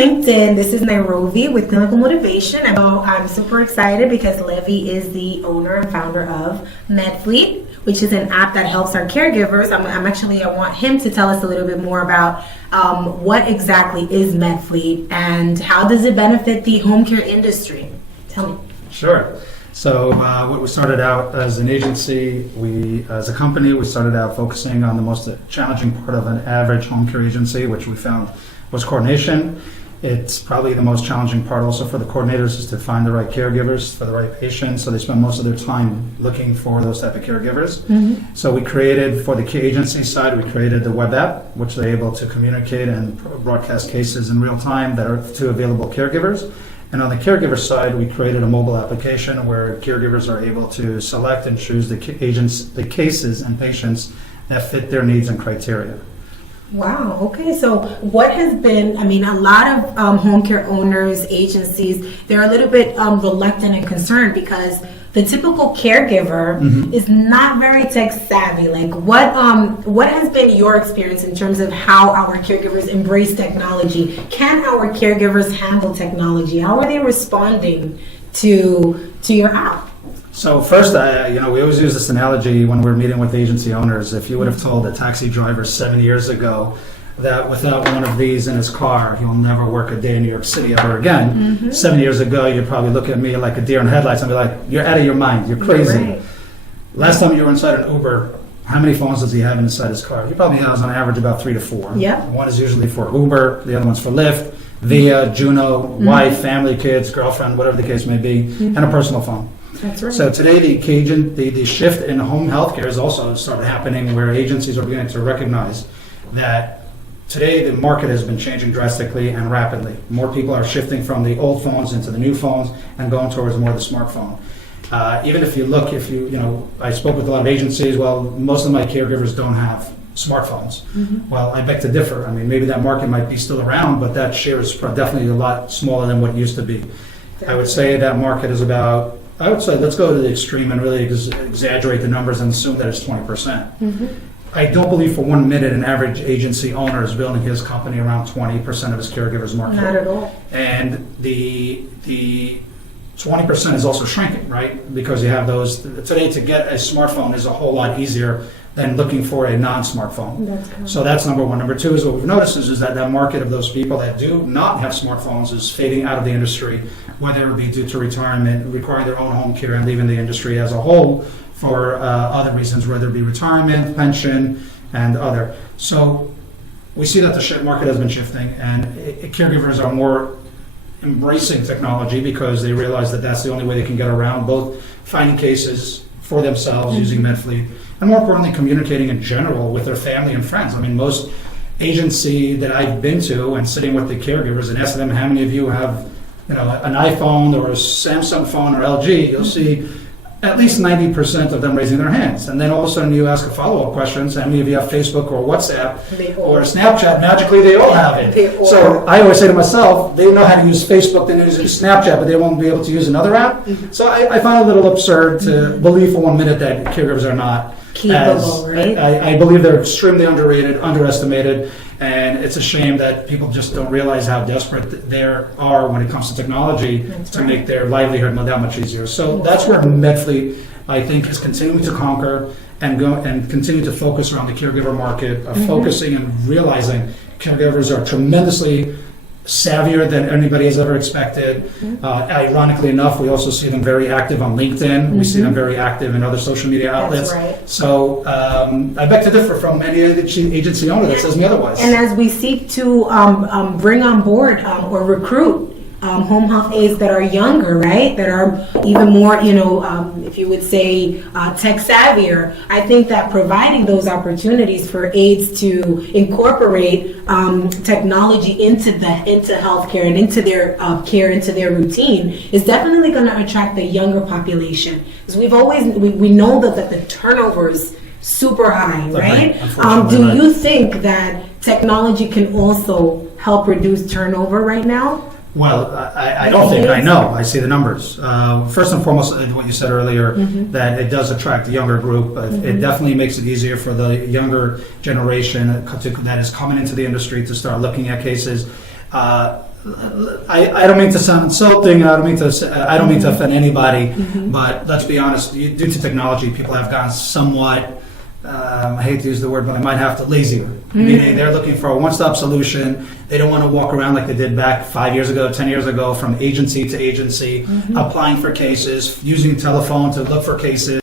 LinkedIn. This is Nairobi with Clinical Motivation. I'm super excited because Levy is the owner and founder of Medflyt, which is an app that helps our caregivers. I want him to tell us a little bit more about what exactly is Medflyt and how does it benefit the home care industry. Tell me. Sure. So what we started out as an agency, as a company, we started out focusing on the most challenging part of an average home care agency, which we found was coordination. It's probably the most challenging part also for the coordinators is to find the right caregivers for the right patients. So they spend most of their time looking for those type of caregivers. Mm-hmm. So we created, for the agency side, we created the web app, which they're able to communicate and broadcast cases in real time that are to available caregivers. And on the caregiver side, we created a mobile application where caregivers are able to select and choose the cases and patients that fit their needs and criteria. Wow. Okay. So what has been, a lot of home care owners, agencies, they're a little bit reluctant and concerned because the typical caregiver mm-hmm. is not very tech savvy. Like what has been your experience in terms of how our caregivers embrace technology? Can our caregivers handle technology? How are they responding to your app? So first, we always use this analogy when we're meeting with agency owners. If you would have told a taxi driver 7 years ago that without one of these in his car, he'll never work a day in New York City ever again, mm-hmm. 7 years ago, you'd probably look at me like a deer in headlights and be like, you're out of your mind, you're crazy. You're right. Last time you were inside an Uber, how many phones does he have inside his car? He probably has on average about 3 to 4. Yeah. One is usually for Uber, the other one's for Lyft, Via, Juno, mm-hmm. wife, family, kids, girlfriend, whatever the case may be, mm-hmm. and a personal phone. That's right. So today the shift in home healthcare has also started happening where agencies are beginning to recognize that today the market has been changing drastically and rapidly. More people are shifting from the old phones into the new phones and going towards more of the smartphone. Even if you look, I spoke with a lot of agencies, well, most of my caregivers don't have smartphones. Mm-hmm. Well, I beg to differ. Maybe that market might be still around, but that share is definitely a lot smaller than what it used to be. I would say that market is about, let's go to the extreme and really exaggerate the numbers and assume that it's 20%. Mm-hmm. I don't believe for 1 minute an average agency owner is building his company around 20% of his caregivers market. Not at all. And the 20% is also shrinking, right? Because you have those, today to get a smartphone is a whole lot easier than looking for a non-smartphone. So that's number one. Number two is what we've noticed is that market of those people that do not have smartphones is fading out of the industry, whether it be due to retirement, requiring their own home care and leaving the industry as a whole for other reasons, whether it be retirement, pension, and other. So we see that the market has been shifting and caregivers are more embracing technology because they realize that that's the only way they can get around both finding cases for themselves mm-hmm. using Medflyt, and more importantly, communicating in general with their family and friends. Most agency that I've been to and sitting with the caregivers and asking them how many of you have, an iPhone or a Samsung phone or LG, you'll see at least 90% of them raising their hands. And then all of a sudden you ask a follow-up question, how many of you have Facebook or WhatsApp or Snapchat? Magically, they all have it. So I always say to myself, they know how to use Facebook, they know how to use Snapchat, but they won't be able to use another app. Mm-hmm. So I find it a little absurd to believe for 1 minute that caregivers are not capable, right? I believe they're extremely underrated, underestimated, and it's a shame that people just don't realize how desperate they are when it comes to technology to make their livelihood that much easier. So that's where Medflyt, I think, is continuing to conquer and continue to focus around the caregiver market, of mm-hmm. focusing and realizing caregivers are tremendously savvier than anybody has ever expected. Mm-hmm. Ironically enough, we also see them very active on LinkedIn. Mm-hmm. We see them very active in other social media outlets. That's right. So I beg to differ from any agency owner that says me otherwise. And as we seek to bring on board or recruit home health aides that are younger, right? That are even more, if you would say, tech savvier. I think that providing those opportunities for aides to incorporate technology into healthcare and into their care, into their routine, is definitely going to attract the younger population. Because we know that the turnover is super high, right? Do you think that technology can also help reduce turnover right now? Well, I don't think I know. I see the numbers. First and foremost, what you said earlier, mm-hmm. that it does attract the younger group. Mm-hmm. It definitely makes it easier for the younger generation that is coming into the industry to start looking at cases. I don't mean to sound insulting. I don't mean to offend anybody. But let's be honest. Due to technology, people have gotten somewhat. I hate to use the word, but I might have to lazier. Meaning they're looking for a one-stop solution. They don't want to walk around like they did back 5 years ago, 10 years ago, from agency to agency, applying for cases, using telephone to look for cases.